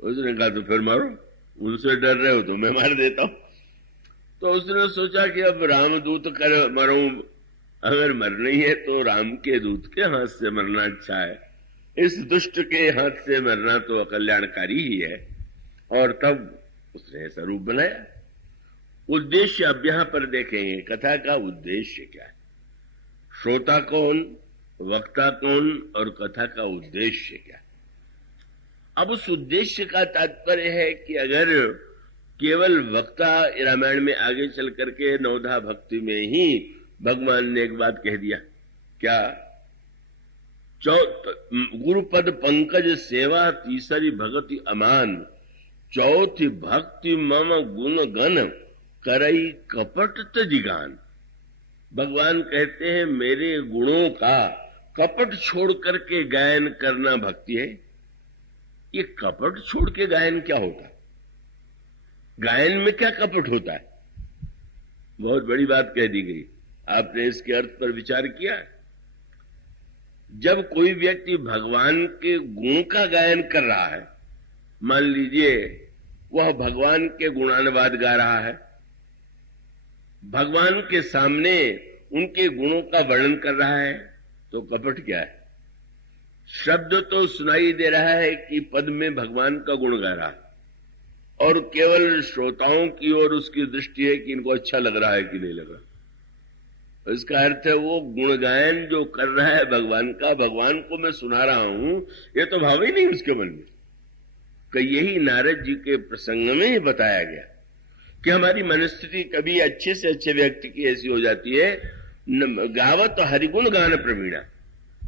उसने कहा तो फिर मारो, उनसे डर रहे हो तो मैं मार देता हूं। तो उसने सोचा कि अब रामदूत कर मरूं, अगर मरना ही है तो राम के दूत के हाथ से मरना अच्छा है, इस दुष्ट के हाथ से मरना तो अकल्याणकारी ही है। और तब उसने ऐसा रूप बनाया। उद्देश्य अब यहां पर देखेंगे, कथा का उद्देश्य क्या है, श्रोता कौन, वक्ता कौन और कथा का उद्देश्य क्या है। अब उस उद्देश्य का तात्पर्य है कि अगर केवल वक्ता रामायण में आगे चल करके नवधा भक्ति में ही भगवान ने एक बात कह दिया, क्या, गुरुपद पंकज सेवा तीसरी भगति अमान, चौथी भक्ति मम गुण गण करई कपट तजिगान। भगवान कहते हैं मेरे गुणों का कपट छोड़ करके गायन करना भक्ति है। ये कपट छोड़ के गायन क्या होता है, गायन में क्या कपट होता है, बहुत बड़ी बात कह दी गई। आपने इसके अर्थ पर विचार किया? जब कोई व्यक्ति भगवान के गुण का गायन कर रहा है, मान लीजिए वह भगवान के गुणानुवाद गा रहा है, भगवान के सामने उनके गुणों का वर्णन कर रहा है, तो कपट क्या है? शब्द तो सुनाई दे रहा है कि पद में भगवान का गुण गा रहा है, और केवल श्रोताओं की ओर उसकी दृष्टि है कि इनको अच्छा लग रहा है कि नहीं लग रहा। इसका अर्थ है वो गुण गायन जो कर रहा है भगवान का, भगवान को मैं सुना रहा हूं, ये तो भाव ही नहीं उसके मन में। कि यही नारद जी के प्रसंग में ही बताया गया कि हमारी मनस्थिति कभी अच्छे से अच्छे व्यक्ति की ऐसी हो जाती है, गावत हरिगुण गान प्रवीणा,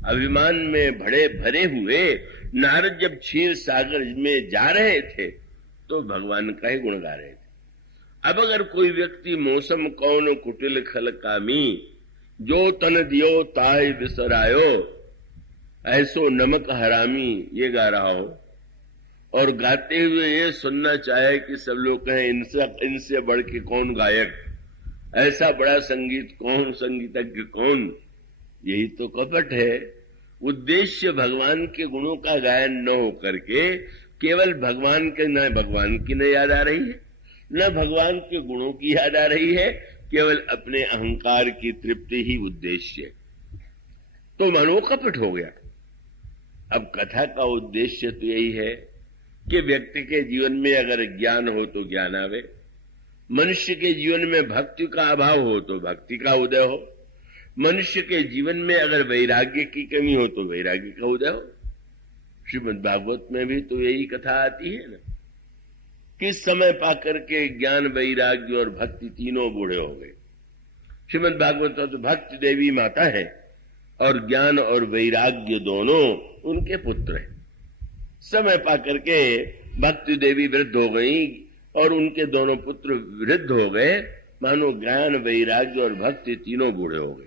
अभिमान में भरे हुए नारद जब क्षीर सागर में जा रहे थे तो भगवान का ही गुण गा रहे थे। अब अगर कोई व्यक्ति मौसम कौन कुटिल खल कामी, जो तन दियो ताय बिसरायो, ऐसो नमक हरामी, ये गा रहा हो और गाते हुए ये सुनना चाहे कि सब लोग कहें इनसे बढ़ के कौन गायक, ऐसा बड़ा संगीत कौन, संगीतज्ञ कौन, यही तो कपट है। उद्देश्य भगवान के गुणों का गायन न हो करके केवल भगवान के, न भगवान की न याद आ रही है, न भगवान के गुणों की याद आ रही है, केवल अपने अहंकार की तृप्ति ही उद्देश्य, तो मानो कपट हो गया। अब कथा का उद्देश्य तो यही है कि व्यक्ति के जीवन में अगर ज्ञान हो तो ज्ञान आवे, मनुष्य के जीवन में भक्ति का अभाव हो तो भक्ति का उदय हो, मनुष्य के जीवन में अगर वैराग्य की कमी हो तो वैराग्य का उदय हो। श्रीमद् भागवत में भी तो यही कथा आती है ना, किस समय पाकर के ज्ञान, वैराग्य और भक्ति तीनों बूढ़े हो गए। श्रीमद् भागवत तो भक्ति देवी माता है और ज्ञान और वैराग्य दोनों उनके पुत्र हैं। समय पाकर के भक्ति देवी वृद्ध हो गई और उनके दोनों पुत्र वृद्ध हो गए, मानो ज्ञान, वैराग्य और भक्ति तीनों बूढ़े हो गए।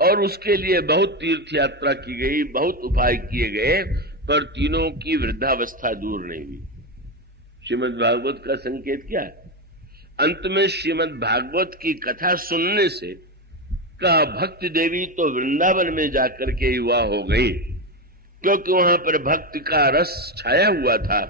और उसके लिए बहुत तीर्थ यात्रा की गई, बहुत उपाय किए गए, पर तीनों की वृद्धावस्था दूर नहीं हुई। श्रीमद् भागवत का संकेत क्या है? अंत में श्रीमद् भागवत की कथा सुनने से कहा भक्ति देवी तो वृंदावन में जाकर के युवा हो गई, क्योंकि वहां पर भक्ति का रस छाया हुआ था,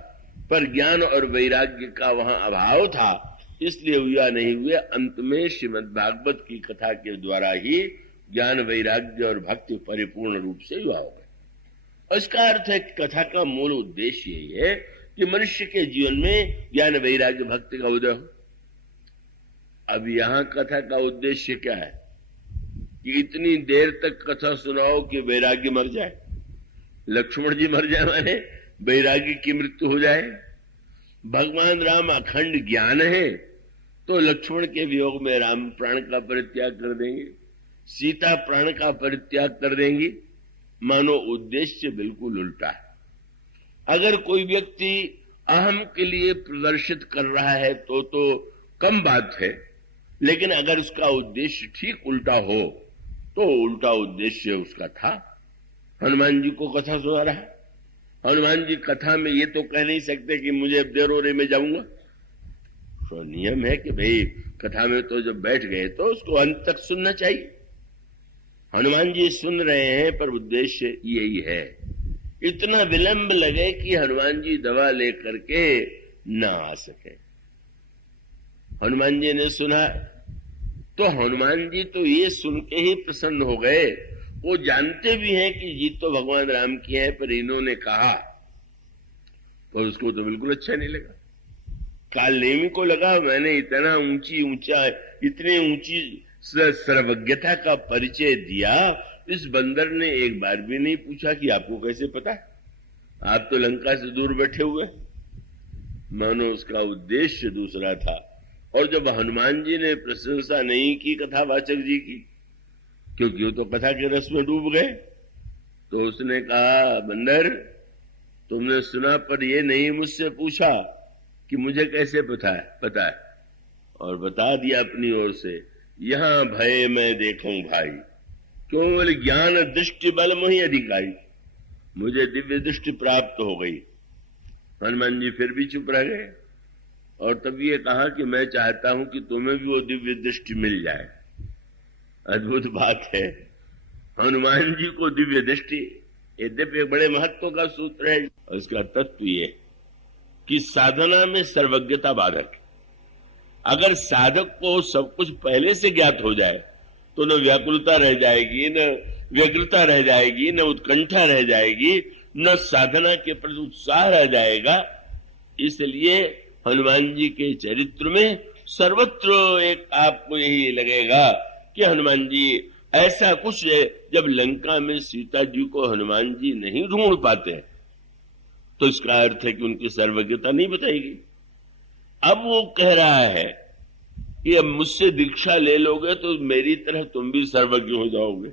पर ज्ञान और वैराग्य का वहां अभाव था, इसलिए युवा नहीं हुए। अंत में श्रीमद् भागवत की कथा के द्वारा ही ज्ञान, वैराग्य और भक्ति परिपूर्ण रूप से युवा हो गए। इसका अर्थ है कि कथा का मूल उद्देश्य यही है कि मनुष्य के जीवन में ज्ञान, वैराग्य, भक्ति का उदय हो। अब यहां कथा का उद्देश्य क्या है कि इतनी देर तक कथा सुनाओ कि वैराग्य मर जाए, लक्ष्मण जी मर जाए, माने वैराग्य की मृत्यु हो जाए। भगवान राम अखंड ज्ञान है तो लक्ष्मण के वियोग में राम प्राण का परित्याग कर देंगे, सीता प्राण का परित्याग कर देंगी, मानो उद्देश्य बिल्कुल उल्टा है। अगर कोई व्यक्ति अहम के लिए प्रदर्शित कर रहा है तो कम बात है, लेकिन अगर उसका उद्देश्य ठीक उल्टा हो तो उल्टा उद्देश्य उसका था। हनुमान जी को कथा सुना रहा है, हनुमान जी कथा में ये तो कह नहीं सकते कि मुझे अब देर हो रही मैं जाऊंगा। तो नियम है कि भाई कथा में तो जब बैठ गए तो उसको अंत तक सुनना चाहिए। हनुमान जी सुन रहे हैं पर उद्देश्य यही है इतना विलंब लगे कि हनुमान जी दवा लेकर के ना आ सके। हनुमान जी ने सुना तो हनुमान जी तो ये सुन के ही प्रसन्न हो गए। वो जानते भी हैं कि जीत तो भगवान राम की है, पर इन्होंने कहा और उसको तो बिल्कुल अच्छा नहीं लगा। कालनेमी को लगा मैंने इतना इतनी ऊंची सर्वज्ञता का परिचय दिया, इस बंदर ने एक बार भी नहीं पूछा कि आपको कैसे पता, आप तो लंका से दूर बैठे हुए। मानो उसका उद्देश्य दूसरा था। और जब हनुमान जी ने प्रशंसा नहीं की कथावाचक जी की, क्योंकि वो तो कथा के रस में डूब गए, तो उसने कहा बंदर तुमने सुना पर ये नहीं मुझसे पूछा कि मुझे कैसे पता है। और बता दिया अपनी ओर से, यहां भय मैं देखूं भाई, क्यों बोले ज्ञान दृष्टि बल मोहि अधिकारी, मुझे दिव्य दृष्टि प्राप्त हो गई। हनुमान जी फिर भी चुप रह गए और तब ये कहा कि मैं चाहता हूं कि तुम्हें भी वो दिव्य दृष्टि मिल जाए। अद्भुत बात है, हनुमान जी को दिव्य दृष्टि, यद्यपि एक बड़े महत्व का सूत्र है। उसका तत्व ये कि साधना में सर्वज्ञता बाधक। अगर साधक को सब कुछ पहले से ज्ञात हो जाए तो न व्याकुलता रह जाएगी, न व्यग्रता रह जाएगी, न उत्कंठा रह जाएगी, न साधना के प्रति उत्साह रह जाएगा। इसलिए हनुमान जी के चरित्र में सर्वत्र एक आपको यही लगेगा कि हनुमान जी ऐसा कुछ है। जब लंका में सीता जी को हनुमान जी नहीं ढूंढ पाते तो इसका अर्थ है कि उनकी सर्वज्ञता नहीं बताएगी। अब वो कह रहा है कि अब मुझसे दीक्षा ले लोगे तो मेरी तरह तुम भी सर्वज्ञ हो जाओगे।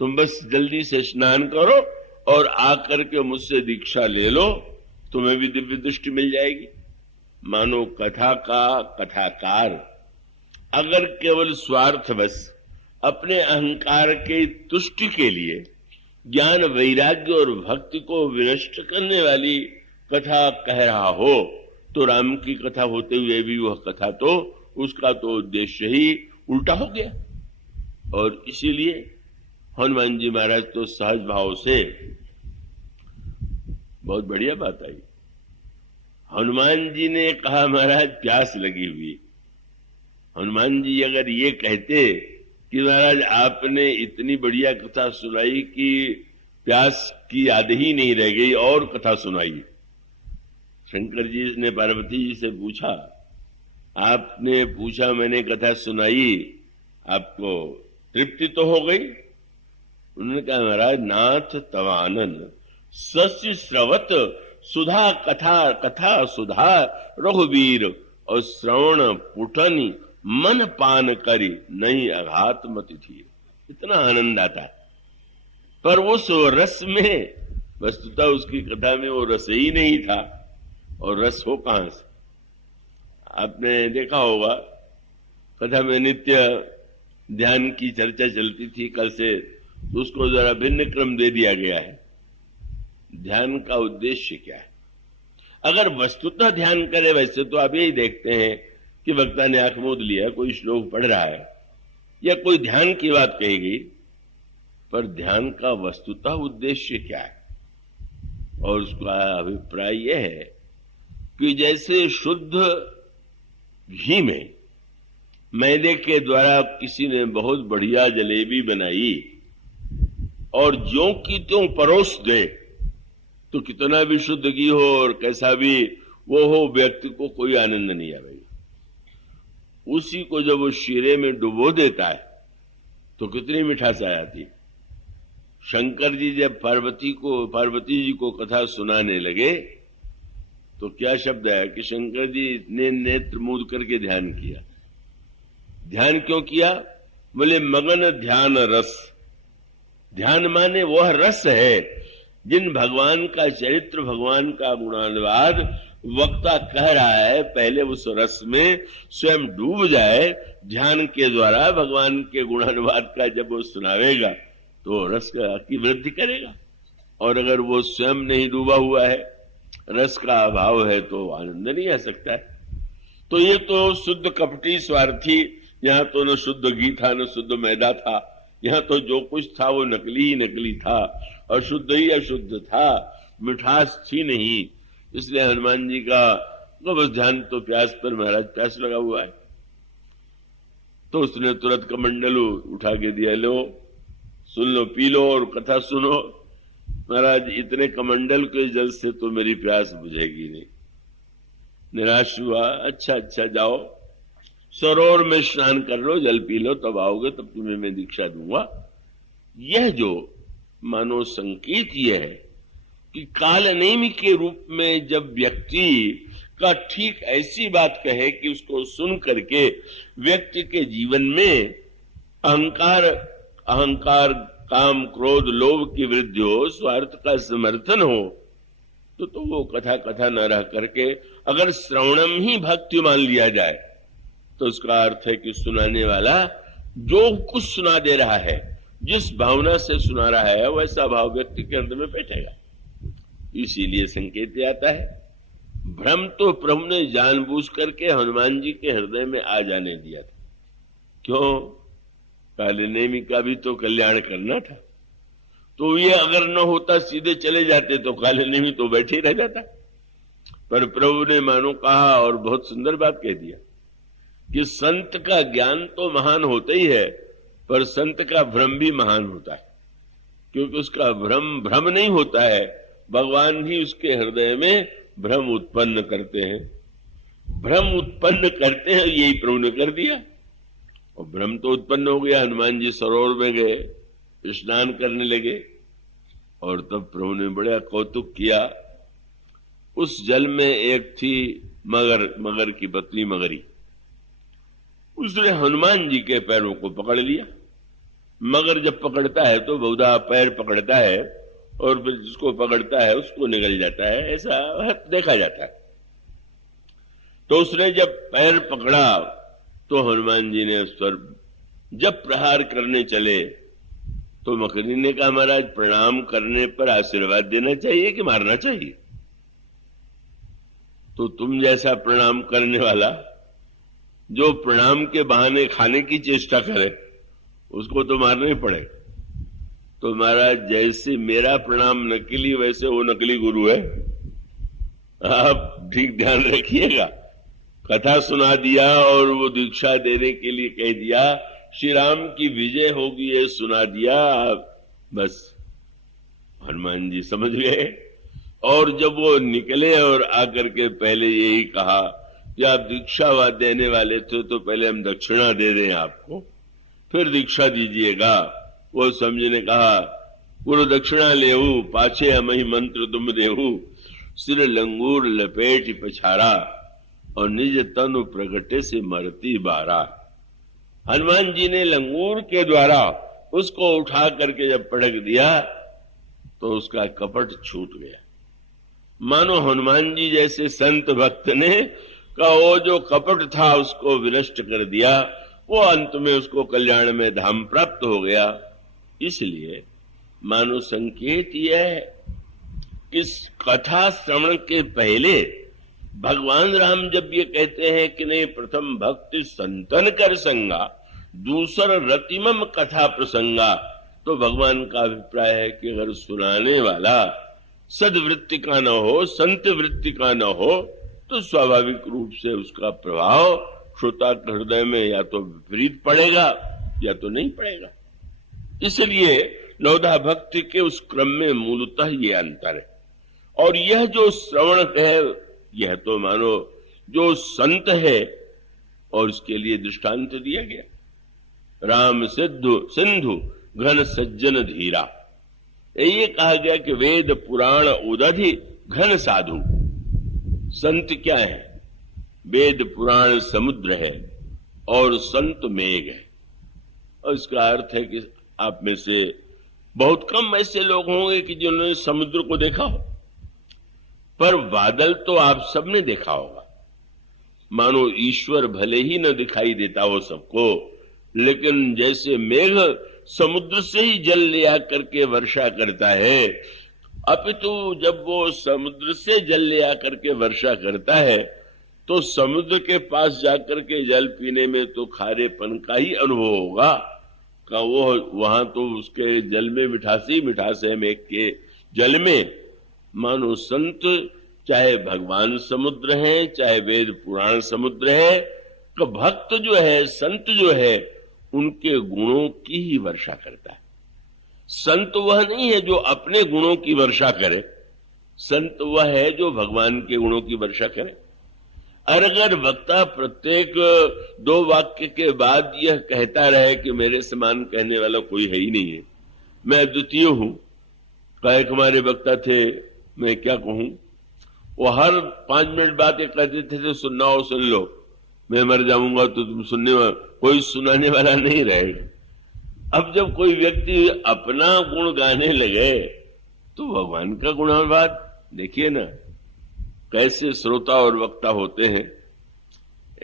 तुम बस जल्दी से स्नान करो और आकर के मुझसे दीक्षा ले लो, तुम्हें भी दिव्य दृष्टि मिल जाएगी। मानो कथा का कथाकार अगर केवल स्वार्थवश अपने अहंकार के तुष्टि के लिए ज्ञान वैराग्य और भक्ति को विनष्ट करने वाली कथा कह रहा हो तो राम की कथा होते हुए भी वह कथा तो उसका तो उद्देश्य ही उल्टा हो गया। और इसीलिए हनुमान जी महाराज तो सहज भाव से, बहुत बढ़िया बात आई, हनुमान जी ने कहा महाराज प्यास लगी हुई। हनुमान जी अगर ये कहते कि महाराज आपने इतनी बढ़िया कथा सुनाई कि प्यास की याद ही नहीं रह गई और कथा सुनाई। शंकर जी ने पार्वती जी से पूछा, आपने पूछा मैंने कथा सुनाई, आपको तृप्ति तो हो गई? उन्होंने कहा महाराज नाथ तवानन सस्य श्रवत सुधा कथा सुधा रघुवीर और श्रवण पुटनी मन पान करी नहीं अघात मति थी। इतना आनंद आता है, पर उस रस में वस्तुतः उसकी कथा में वो रस ही नहीं था। और रस हो कहां से? आपने देखा होगा कथा में नित्य ध्यान की चर्चा चलती थी कल से, तो उसको जरा भिन्न क्रम दे दिया गया है। ध्यान का उद्देश्य क्या है? अगर वस्तुतः ध्यान करे, वैसे तो आप यही देखते हैं कि वक्ता ने आंख मूंद लिया, कोई श्लोक पढ़ रहा है या कोई ध्यान की बात कही गई, पर ध्यान का वस्तुतः उद्देश्य क्या है? और उसका अभिप्राय यह है कि जैसे शुद्ध घी में मैदे के द्वारा किसी ने बहुत बढ़िया जलेबी बनाई और ज्यों की त्यों परोस दे, तो कितना भी शुद्ध घी हो और कैसा भी वो हो, व्यक्ति को कोई आनंद नहीं आएगा। उसी को जब वो शीरे में डुबो देता है तो कितनी मिठास आ जाती है। शंकर जी जब पार्वती जी को कथा सुनाने लगे तो क्या शब्द है कि शंकर जी ने नेत्र मूंद करके ध्यान किया। ध्यान क्यों किया? बोले मगन ध्यान रस। ध्यान माने वह रस है जिन भगवान का चरित्र, भगवान का गुणानुवाद वक्ता कह रहा है, पहले उस रस में स्वयं डूब जाए। ध्यान के द्वारा भगवान के गुणानुवाद का जब वो सुनावेगा तो रस की वृद्धि करेगा। और अगर वो स्वयं नहीं डूबा हुआ है, रस का अभाव है, तो आनंद नहीं आ सकता है। तो ये तो शुद्ध कपटी स्वार्थी, यहां तो न शुद्ध घी था न शुद्ध मैदा था, यहां तो जो कुछ था वो नकली ही नकली था, अशुद्ध ही अशुद्ध था, मिठास थी नहीं। इसलिए हनुमान जी का बस ध्यान तो प्यास पर, महाराज प्यास लगा हुआ है। तो उसने तुरंत कमंडल उठा के दिया, लो सुन लो, पी लो और कथा सुनो। महाराज इतने कमंडल के जल से तो मेरी प्यास बुझेगी नहीं। निराश हुआ। अच्छा अच्छा जाओ सरोवर में स्नान कर लो, जल पी लो, तब आओगे तब तुम्हें मैं दीक्षा दूंगा। यह जो मानो संकेत यह है कि काल नेमी के रूप में जब व्यक्ति का ठीक ऐसी बात कहे कि उसको सुन करके व्यक्ति के जीवन में अहंकार काम क्रोध लोभ की वृद्धि हो, स्वार्थ का समर्थन हो, तो वो कथा न रह करके अगर श्रवणम ही भक्ति मान लिया जाए तो उसका अर्थ है कि सुनाने वाला जो कुछ सुना दे रहा है, जिस भावना से सुना रहा है, वैसा भाव व्यक्ति के हृदय में बैठेगा। इसीलिए संकेत आता है। भ्रम तो प्रभु ने जानबूझ करके हनुमान जी के हृदय में आ जाने दिया था। क्यों? काले नेमी का भी तो कल्याण करना था। तो ये अगर न होता, सीधे चले जाते, तो काले नेमी तो बैठे रह जाता। पर प्रभु ने मानो कहा और बहुत सुंदर बात कह दिया कि संत का ज्ञान तो महान होता ही है, पर संत का भ्रम भी महान होता है। क्योंकि उसका भ्रम नहीं होता है, भगवान ही उसके हृदय में भ्रम उत्पन्न करते हैं। भ्रम उत्पन्न करते हैं, यही प्रभु ने कर दिया। और भ्रम तो उत्पन्न हो गया। हनुमान जी सरोवर में गए, स्नान करने लगे, और तब प्रभु ने बड़ा कौतुक किया। उस जल में एक थी मगर की पत्नी मगरी। उसने हनुमान जी के पैरों को पकड़ लिया। मगर जब पकड़ता है तो बहुधा पैर पकड़ता है और फिर जिसको पकड़ता है उसको निगल जाता है, ऐसा देखा जाता है। तो उसने जब पैर पकड़ा तो हनुमान जी ने उस पर जब प्रहार करने चले तो मकरी ने कहा, महाराज प्रणाम करने पर आशीर्वाद देना चाहिए कि मारना चाहिए? तो तुम जैसा प्रणाम करने वाला जो प्रणाम के बहाने खाने की चेष्टा करे, उसको तो मारना ही पड़ेगा। तो महाराज जैसे मेरा प्रणाम नकली, वैसे वो नकली गुरु है, आप ठीक ध्यान रखिएगा। कथा सुना दिया और वो दीक्षा देने के लिए कह दिया, श्री राम की विजय होगी ये सुना दिया। बस हनुमान जी समझ गए। और जब वो निकले और आकर के पहले यही कहा कि आप दीक्षा देने वाले थे तो पहले हम दक्षिणा दे दें आपको, फिर दीक्षा दीजिएगा। वो समझने कहा, गुरु दक्षिणा लेहू पाछे हमही मंत्र तुम देहू, सिर लंगूर लपेट पछारा और निज तनु प्रगटे से मरती बारा। हनुमान जी ने लंगूर के द्वारा उसको उठा करके जब पटक दिया तो उसका कपट छूट गया। मानो हनुमान जी जैसे संत भक्त ने का वो जो कपट था उसको विनष्ट कर दिया, वो अंत में उसको कल्याण में धाम प्राप्त हो गया। इसलिए मानो संकेत यह है कि कथा श्रवण के पहले भगवान राम जब ये कहते हैं कि नहीं, प्रथम भक्ति संतन कर संगा, दूसर रतिमम कथा प्रसंगा, तो भगवान का अभिप्राय है कि अगर सुनाने वाला सद्वृत्ति का न हो, संत वृत्ति का न हो, तो स्वाभाविक रूप से उसका प्रभाव श्रोता के हृदय में या तो विपरीत पड़ेगा या तो नहीं पड़ेगा। इसलिए नवधा भक्ति के उस क्रम में मूलतः ये अंतर है। और यह जो श्रवण है, यह तो मानो जो संत है, और इसके लिए दृष्टांत दिया गया, राम सिंधु घन सज्जन धीरा। ये कहा गया कि वेद पुराण उदधि घन साधु। संत क्या है? वेद पुराण समुद्र है और संत मेघ है। और इसका अर्थ है कि आप में से बहुत कम ऐसे लोग होंगे कि जिन्होंने समुद्र को देखा हो, पर बादल तो आप सबने देखा होगा। मानो ईश्वर भले ही न दिखाई देता हो सबको, लेकिन जैसे मेघ समुद्र से ही जल ले आकर के वर्षा करता है, अपितु जब वो समुद्र से जल ले आकर के वर्षा करता है तो समुद्र के पास जाकर के जल पीने में तो खारेपन का ही अनुभव होगा, का वो वहां तो उसके जल में मिठासी मिठास है, मेघ के जल में। मानो संत चाहे भगवान समुद्र है, चाहे वेद पुराण समुद्र है, तो भक्त जो है, संत जो है, उनके गुणों की ही वर्षा करता है। संत वह नहीं है जो अपने गुणों की वर्षा करे, संत वह है जो भगवान के गुणों की वर्षा करे। और अगर वक्ता प्रत्येक 2 वाक्य के बाद यह कहता रहे कि मेरे समान कहने वाला कोई है ही नहीं है, मैं अद्वितीय हूं, कहे हमारे वक्ता थे, मैं क्या कहूं, वो हर 5 मिनट बाद ये कहते थे सुनना हो सुन लो, मैं मर जाऊंगा तो तुम सुनने वाला, कोई सुनाने वाला नहीं रहेगा। अब जब कोई व्यक्ति अपना गुण गाने लगे तो भगवान का गुणानुवाद देखिए ना, कैसे श्रोता और वक्ता होते हैं।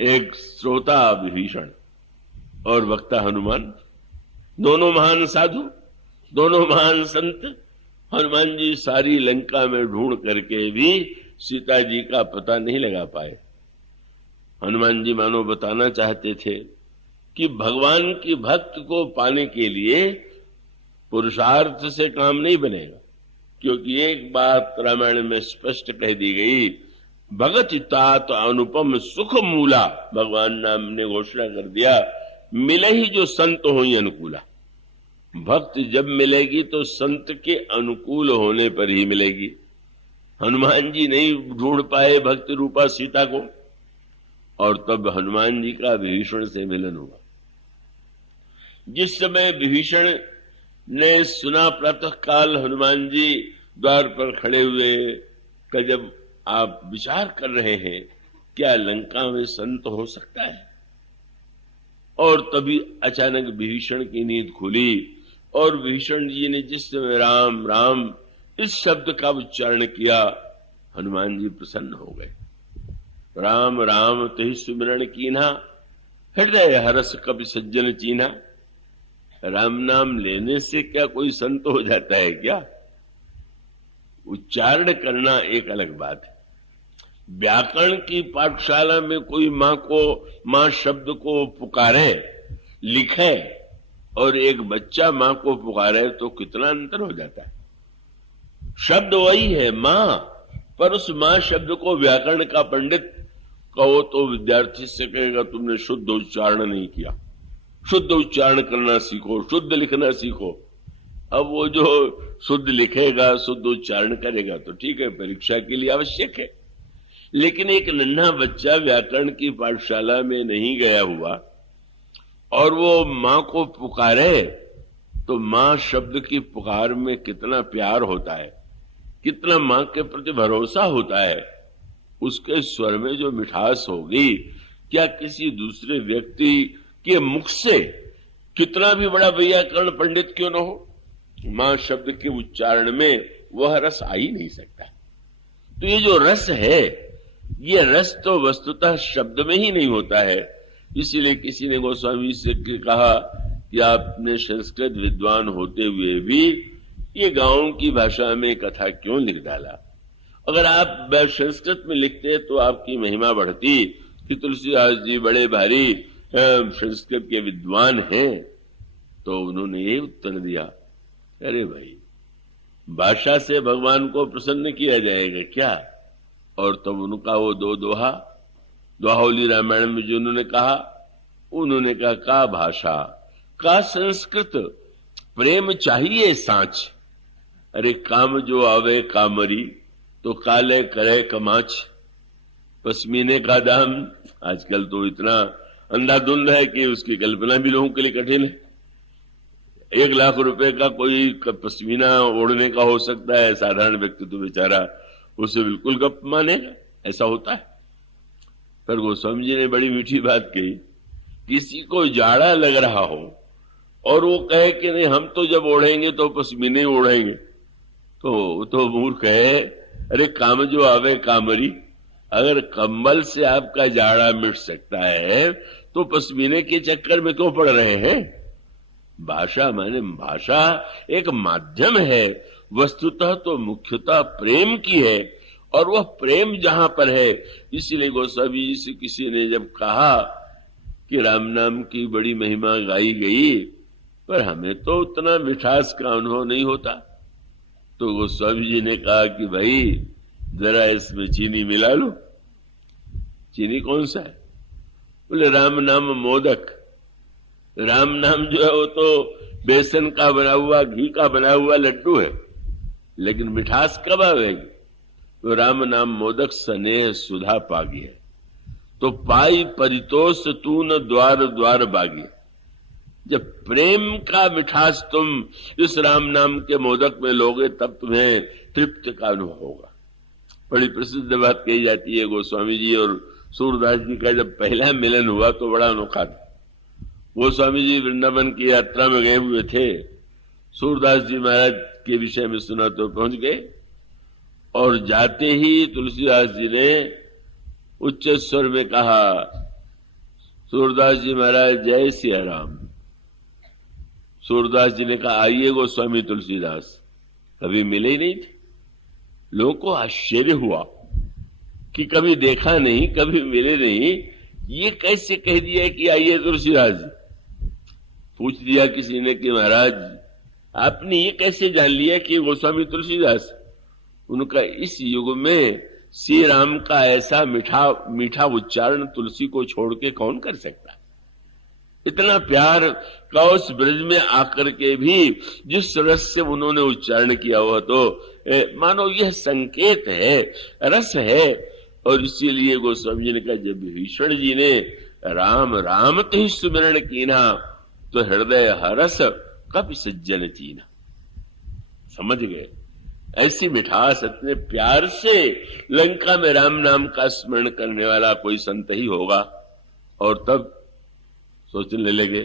एक श्रोता विभीषण और वक्ता हनुमान, दोनों महान साधु, दोनों महान संत। हनुमान जी सारी लंका में ढूंढ करके भी सीता जी का पता नहीं लगा पाए। हनुमान जी मानो बताना चाहते थे कि भगवान की भक्त को पाने के लिए पुरुषार्थ से काम नहीं बनेगा, क्योंकि एक बात रामायण में स्पष्ट कह दी गई, भगत तात अनुपम सुख मूला, भगवान नाम ने घोषणा कर दिया, मिले ही जो संत हो ही अनुकूला। भक्त जब मिलेगी तो संत के अनुकूल होने पर ही मिलेगी। हनुमान जी नहीं ढूंढ पाए भक्त रूपा सीता को, और तब हनुमान जी का विभीषण से मिलन हुआ। जिस समय विभीषण ने सुना प्रातः काल हनुमान जी द्वार पर खड़े हुए कि जब आप विचार कर रहे हैं क्या लंका में संत हो सकता है, और तभी अचानक विभीषण की नींद खुली और विभीषण जी ने जिस समय राम राम इस शब्द का उच्चारण किया, हनुमान जी प्रसन्न हो गए। राम राम तेहि सुमिरन कीन्हा, हृदय हरस कपि सज्जन चीन्हा। राम नाम लेने से क्या कोई संत हो जाता है क्या? उच्चारण करना एक अलग बात है। व्याकरण की पाठशाला में कोई मां शब्द को पुकारे, लिखे, और एक बच्चा मां को पुकारे तो कितना अंतर हो जाता है। शब्द वही है मां, पर उस मां शब्द को व्याकरण का पंडित कहो तो विद्यार्थी से कहेगा तुमने शुद्ध उच्चारण नहीं किया, शुद्ध उच्चारण करना सीखो, शुद्ध लिखना सीखो। अब वो जो शुद्ध लिखेगा, शुद्ध उच्चारण करेगा तो ठीक है, परीक्षा के लिए आवश्यक है। लेकिन एक नन्हा बच्चा व्याकरण की पाठशाला में नहीं गया हुआ और वो मां को पुकारे, तो मां शब्द की पुकार में कितना प्यार होता है, कितना मां के प्रति भरोसा होता है, उसके स्वर में जो मिठास होगी, क्या किसी दूसरे व्यक्ति के मुख से, कितना भी बड़ा व्याकरण पंडित क्यों न हो, मां शब्द के उच्चारण में वह रस आ ही नहीं सकता। तो ये जो रस है, ये रस तो वस्तुतः शब्द में ही नहीं होता है। इसीलिए किसी ने गोस्वामी से कहा कि आपने संस्कृत विद्वान होते हुए भी ये गांव की भाषा में कथा क्यों लिख डाला? अगर आप संस्कृत में लिखते तो आपकी महिमा बढ़ती कि तुलसीदास जी बड़े भारी संस्कृत के विद्वान हैं। तो उन्होंने ये उत्तर दिया, अरे भाई, भाषा से भगवान को प्रसन्न किया जाएगा क्या? और तब उनका वो दोहावली रामायण में जो उन्होंने कहा का भाषा का संस्कृत, प्रेम चाहिए सांच। अरे काम जो आवे कामरी, तो काले करे कमाच। पश्मीने का दाम आजकल तो इतना अंधाधुंध है कि उसकी कल्पना भी लोगों के लिए कठिन है। 1 लाख रुपए का कोई पश्मीना ओढ़ने का हो सकता है, साधारण व्यक्ति तो बेचारा उसे बिल्कुल गप मानेगा, ऐसा होता है। पर गोस्वामी जी ने बड़ी मीठी बात कही, किसी को जाड़ा लग रहा हो और वो कहे कि नहीं हम तो जब ओढ़ेंगे तो पश्मीने ओढ़ेंगे, तो मूर्ख है। अरे काम जो आवे कामरी, अगर कंबल से आपका जाड़ा मिट सकता है तो पश्मीने के चक्कर में क्यों पड़ रहे हैं? भाषा माने भाषा एक माध्यम है, वस्तुतः तो मुख्यतः प्रेम की है, और वह प्रेम जहां पर है। इसीलिए गोस्वामी जी से किसी ने जब कहा कि राम नाम की बड़ी महिमा गाई गई, पर हमें तो उतना मिठास का अनुभव नहीं होता। तो गोस्वामी जी ने कहा कि भाई जरा इसमें चीनी मिला लो। चीनी कौन सा है? बोले राम नाम मोदक। राम नाम जो है वो तो बेसन का बना हुआ, घी का बना हुआ लड्डू है, लेकिन मिठास कब आवेगी? तो राम नाम मोदक स्नेह सुधा पागी है। तो पाई परितोष तू न द्वार द्वार बागी। जब प्रेम का मिठास तुम इस राम नाम के मोदक में लोगे तब तुम्हें तृप्ति का अनुभव होगा। बड़ी प्रसिद्ध बात कही जाती है, गोस्वामी जी और सूरदास जी का जब पहला मिलन हुआ तो बड़ा अनोखा था। गोस्वामी जी वृंदावन की यात्रा में गए हुए थे, सूरदास जी महाराज के विषय में सुना तो पहुंच गए, और जाते ही तुलसीदास जी ने उच्च स्वर में कहा, सूरदास जी महाराज जय सिया राम। सूरदास जी ने कहा आइए गोस्वामी तुलसीदास। कभी मिले ही नहीं थे। लोगों को आश्चर्य हुआ कि कभी देखा नहीं, कभी मिले नहीं, ये कैसे कह दिया कि आइए तुलसीदास जी। पूछ दिया किसी ने कि महाराज आपने ये कैसे जान लिया कि गोस्वामी तुलसीदास? उनका इस युग में श्री राम का ऐसा मीठा उच्चारण तुलसी को छोड़ के कौन कर सकता? इतना प्यार कौश ब्रज में आकर के भी जिस रस से उन्होंने उच्चारण किया हुआ, तो मानो यह संकेत है, रस है। और इसीलिए गोस्वामी जी ने कहा जब भीषण जी ने राम राम ते सुमिरन कीना तो हृदय हरस कब सज्जन चीना। समझ गए? ऐसी मिठास, इतने प्यार से लंका में राम नाम का स्मरण करने वाला कोई संत ही होगा। और तब सोचने लगे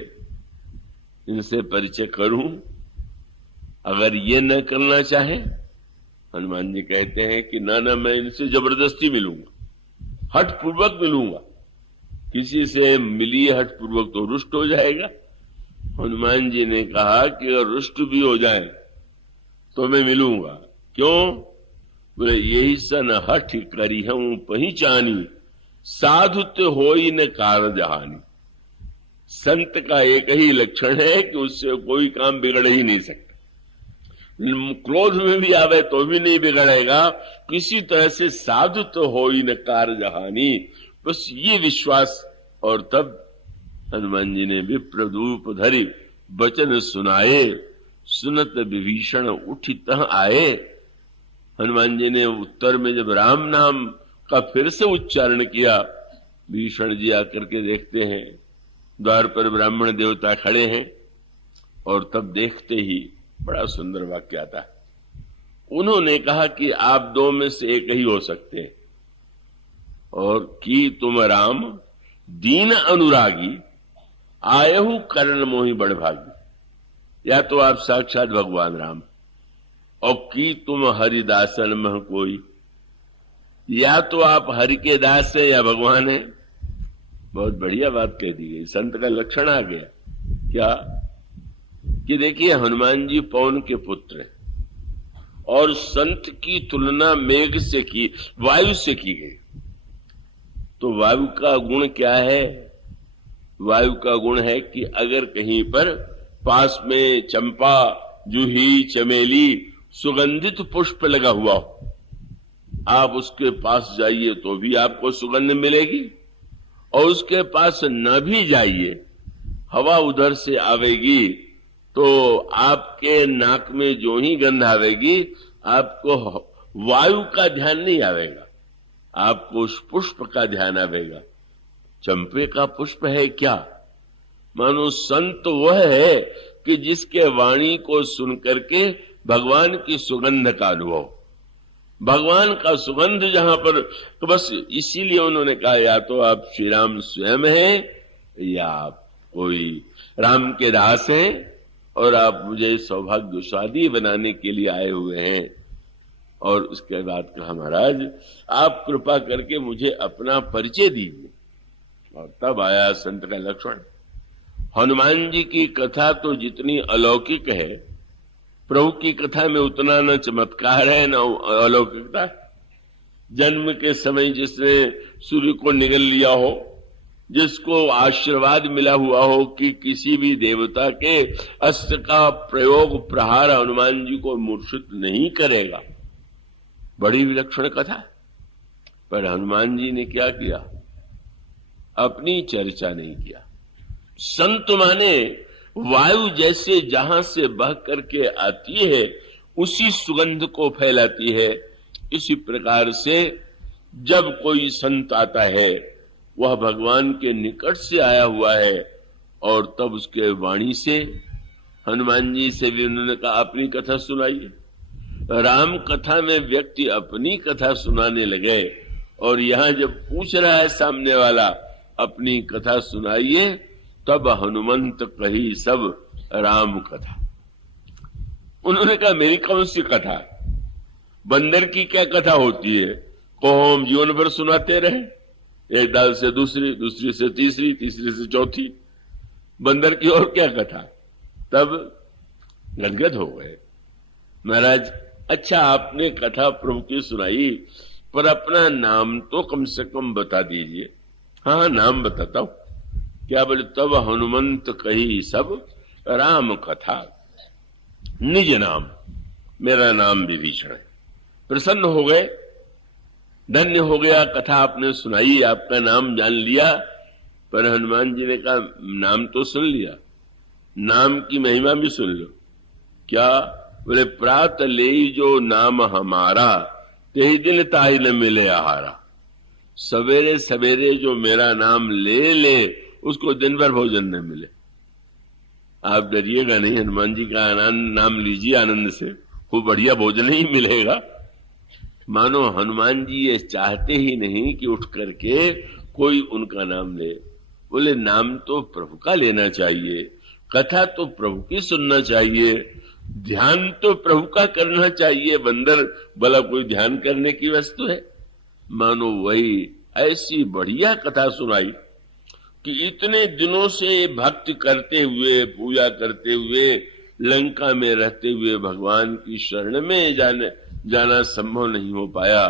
इनसे परिचय करूं, अगर ये न करना चाहे। हनुमान जी कहते हैं कि ना ना मैं इनसे जबरदस्ती मिलूंगा, हठ पूर्वक मिलूंगा। किसी से मिलिए हठ पूर्वक तो रुष्ट हो जाएगा। हनुमान जी ने कहा कि अगर रुष्ट भी हो जाए तो मैं मिलूंगा। क्यों? बोले यही सन हठ करी हूं पहचानी, साधुत होई न कार जहानी। संत का एक ही लक्षण है कि उससे कोई काम बिगड़ ही नहीं सकता। क्रोध में भी आवे तो भी नहीं बिगड़ेगा। किसी तरह से साधु तो हो ही न कार जहानी, बस ये विश्वास। और तब हनुमान जी ने विप्रदूप धरि वचन सुनाए, सुनत विभीषण उठी तह आए। हनुमान जी ने उत्तर में जब राम नाम का फिर से उच्चारण किया, भीषण जी आकर के देखते हैं द्वार पर ब्राह्मण देवता खड़े हैं, और तब देखते ही बड़ा सुंदर वाक्य आता है। उन्होंने कहा कि आप दो में से एक ही हो सकते हैं, और कि तुम राम दीन अनुरागी, आयहु कर्ण मोहि बड़ भागी। या तो आप साक्षात भगवान राम, और कि तुम हरिदासन मह कोई। या तो आप हरि के दास है या भगवान है। बहुत बढ़िया बात कह दी गई, संत का लक्षण आ गया। क्या कि देखिए हनुमान जी पवन के पुत्र हैं, और संत की तुलना मेघ से की, वायु से की गई। तो वायु का गुण क्या है? वायु का गुण है कि अगर कहीं पर पास में चंपा, जूही, चमेली, सुगंधित पुष्प लगा हुआ हो, आप उसके पास जाइए तो भी आपको सुगंध मिलेगी, और उसके पास न भी जाइए, हवा उधर से आवेगी तो आपके नाक में जो ही गंध आवेगी, आपको वायु का ध्यान नहीं आवेगा, आपको उस पुष्प का ध्यान आवेगा। चंपे का पुष्प है क्या? मानो संत वह है कि जिसके वाणी को सुन करके भगवान की सुगंध का अनुभव, भगवान का सुगंध जहां पर, तो बस इसीलिए उन्होंने कहा या तो आप श्री राम स्वयं हैं या आप कोई राम के दास हैं, और आप मुझे सौभाग्यशाली बनाने के लिए आए हुए हैं। और उसके बाद कहा महाराज आप कृपा करके मुझे अपना परिचय दीजिए। और तब आया संत का लक्षण। हनुमान जी की कथा तो जितनी अलौकिक है, प्रभु की कथा में उतना न चमत्कार है न अलौकिकता। जन्म के समय जिसने सूर्य को निगल लिया हो, जिसको आशीर्वाद मिला हुआ हो कि किसी भी देवता के अस्त्र का प्रयोग प्रहार हनुमान जी को मूर्छित नहीं करेगा। बड़ी विलक्षण कथा। पर हनुमान जी ने क्या किया? अपनी चर्चा नहीं किया। संत माने वायु जैसे जहां से बह करके आती है उसी सुगंध को फैलाती है, इसी प्रकार से जब कोई संत आता है वह भगवान के निकट से आया हुआ है और तब उसके वाणी से, हनुमान जी से भी उन्होंने कहा अपनी कथा सुनाइए। राम कथा में व्यक्ति अपनी कथा सुनाने लगे और यहां जब पूछ रहा है सामने वाला अपनी कथा सुनाइए, तब हनुमंत कही सब राम कथा। उन्होंने कहा मेरी कौन सी कथा? बंदर की क्या कथा होती है? को हम जीवन भर सुनाते रहे, एक दाल से दूसरी, दूसरी से तीसरी, तीसरी से चौथी। बंदर की और क्या कथा? तब गदगद हो गए। महाराज अच्छा आपने कथा प्रभु की सुनाई, पर अपना नाम तो कम से कम बता दीजिए। हाँ नाम बताता हूं। क्या बोले? तब हनुमंत कही सब राम कथा। निज नाम, मेरा नाम विभीषण है। प्रसन्न हो गए, धन्य हो गया, कथा आपने सुनाई, आपका नाम जान लिया। पर हनुमान जी ने कहा नाम तो सुन लिया, नाम की महिमा भी सुन लो। क्या बोले? प्रात ले जो नाम हमारा, तेही दिन ताही न मिले आहारा। सवेरे सवेरे जो मेरा नाम ले ले उसको दिन भर भोजन न मिले। आप डरिएगा नहीं, हनुमान जी का नाम लीजिए आनंद से, खूब बढ़िया भोजन ही मिलेगा। मानो हनुमान जी ये चाहते ही नहीं कि उठ करके कोई उनका नाम ले। बोले नाम तो प्रभु का लेना चाहिए, कथा तो प्रभु की सुनना चाहिए, ध्यान तो प्रभु का करना चाहिए। बंदर भला कोई ध्यान करने की वस्तु है? मानो वही ऐसी बढ़िया कथा सुनाई कि इतने दिनों से भक्ति करते हुए, पूजा करते हुए, लंका में रहते हुए भगवान की शरण में जाना संभव नहीं हो पाया।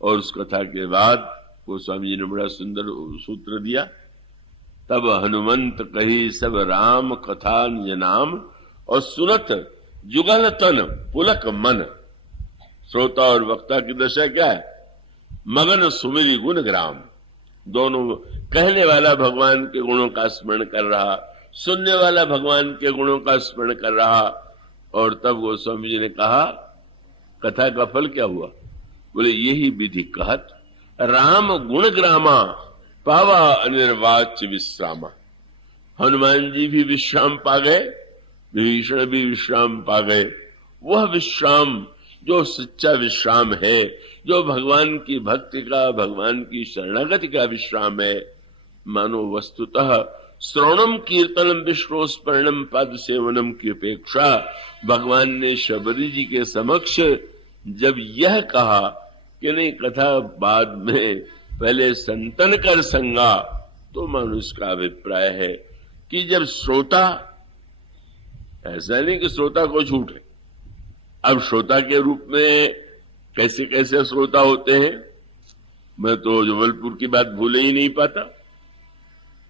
और उस कथा के बाद वो स्वामी जी ने बड़ा सुंदर सूत्र दिया। तब हनुमंत कही सब राम कथा निज नाम, और सुनत जुगल तन पुलक मन। श्रोता और वक्ता की दशा क्या है? मगन सुमिरी गुण ग्राम। दोनों, कहने वाला भगवान के गुणों का स्मरण कर रहा, सुनने वाला भगवान के गुणों का स्मरण कर रहा। और तब गोस्वामी जी ने कहा कथा का फल क्या हुआ? बोले यही विधि कहत राम गुण ग्रामा, पावा अनिर्वाच्य विश्रामा। हनुमान जी भी विश्राम पा गए, विभीषण भी विश्राम पा गए। वह विश्राम जो सच्चा विश्राम है, जो भगवान की भक्ति का, भगवान की शरणागति का विश्राम है। मानो वस्तुतः श्रवणम कीर्तनम विष्णु स्मरणम पद सेवनम की अपेक्षा भगवान ने शबरी जी के समक्ष जब यह कहा कि नहीं कथा बाद में पहले संतन कर संगा, तो मनुष्य का अभिप्राय है कि जब श्रोता, ऐसा नहीं कि श्रोता को छूट है। अब श्रोता के रूप में कैसे कैसे श्रोता होते हैं, मैं तो जबलपुर की बात भूले ही नहीं पाता।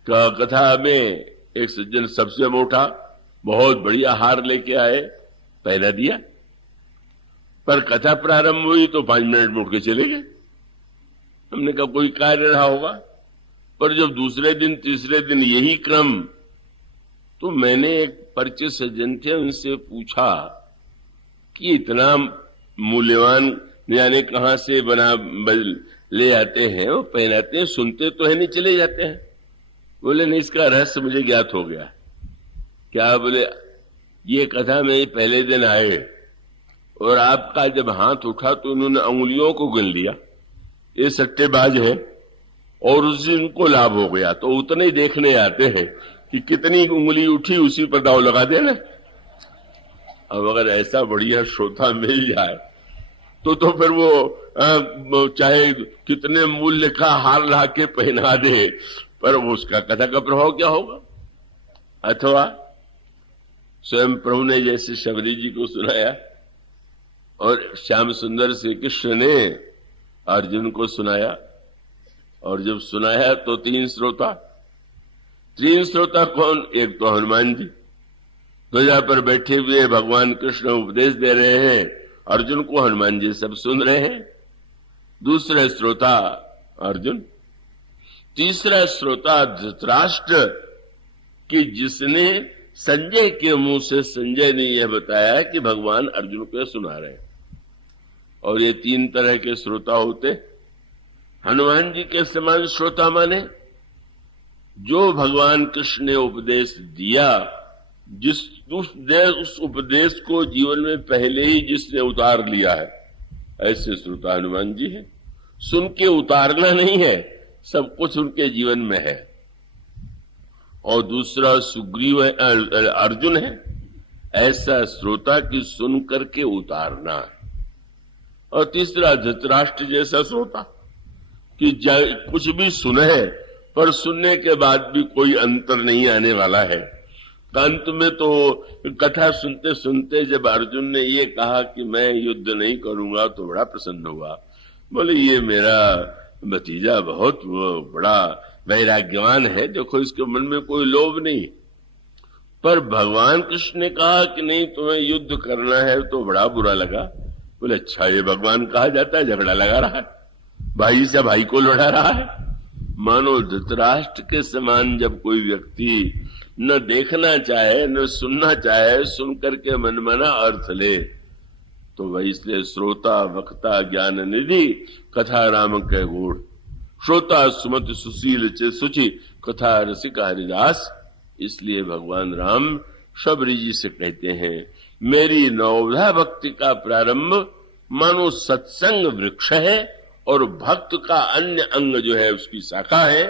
कथा में एक सज्जन सबसे मोटा बहुत बढ़िया हार लेके आए, पहना दिया, पर कथा प्रारंभ हुई तो 5 मिनट में उठ के चले गए। हमने कहा कोई कार्य रहा होगा। पर जब दूसरे दिन तीसरे दिन यही क्रम, तो मैंने एक परिचित सज्जन थे, उनसे पूछा कि इतना मूल्यवान जाने कहां से ले आते हैं, वो पहनाते हैं, सुनते तो है नहीं चले जाते हैं। बोले नहीं, इसका रहस्य मुझे ज्ञात हो गया। क्या? बोले ये कथा में पहले दिन आए और आपका जब हाथ उठा तो उन्होंने अंगुलियों को गिन लिया, ये सट्टेबाज है, और उस दिन उनको लाभ हो गया। तो उतने ही देखने आते हैं कि कितनी उंगली उठी, उसी पर दाव लगा देना। अब अगर ऐसा बढ़िया श्रोता मिल जाए तो फिर वो चाहे कितने मूल्य का हार ला के पहना दे, पर उसका कथा का प्रभाव क्या होगा? अथवा स्वयं प्रभु ने जैसे शबरी जी को सुनाया और श्याम सुंदर श्री कृष्ण ने अर्जुन को सुनाया, और जब सुनाया तो 3 श्रोता, तीन श्रोता कौन? एक तो हनुमान जी ध्वजा पर बैठे हुए भगवान कृष्ण उपदेश दे रहे हैं, अर्जुन को हनुमान जी सब सुन रहे हैं। दूसरा श्रोता अर्जुन। तीसरा श्रोता धृतराष्ट्र कि जिसने संजय के मुंह से संजय ने यह बताया कि भगवान अर्जुन को सुना रहे हैं। और ये तीन तरह के श्रोता होते। हनुमान जी के समान श्रोता माने जो भगवान कृष्ण ने उपदेश दिया, उस उपदेश को जीवन में पहले ही जिसने उतार लिया है, ऐसे श्रोता हनुमान जी है। सुन के उतारना नहीं है, सब कुछ उनके जीवन में है। और दूसरा सुग्रीव अर्जुन है, ऐसा श्रोता की सुन करके उतारना है। और तीसरा धृतराष्ट्र जैसा श्रोता कि कुछ भी सुने पर सुनने के बाद भी कोई अंतर नहीं आने वाला है। अंत में तो कथा सुनते सुनते जब अर्जुन ने ये कहा कि मैं युद्ध नहीं करूंगा तो बड़ा प्रसन्न हुआ। बोले ये मेरा भतीजा बहुत बड़ा वैराग्यवान है, देखो इसके मन में कोई लोभ नहीं। पर भगवान कृष्ण ने कहा कि नहीं तुम्हें युद्ध करना है तो बड़ा बुरा लगा। बोले अच्छा ये भगवान कहा जाता है, झगड़ा लगा रहा है, भाई से भाई को लड़ा रहा है। मानो धृतराष्ट्र के समान जब कोई व्यक्ति न देखना चाहे न सुनना चाहे, सुन करके मनमाना अर्थ ले, तो वह इसलिए श्रोता वक्ता ज्ञान निधि कथा राम के गुण, श्रोता सुमति सुशील चे सुचि कथा रसिक हरिदास। इसलिए भगवान राम शबरी जी से कहते हैं मेरी नवधा भक्ति का प्रारंभ मानो सत्संग वृक्ष है और भक्त का अन्य अंग जो है उसकी शाखा है।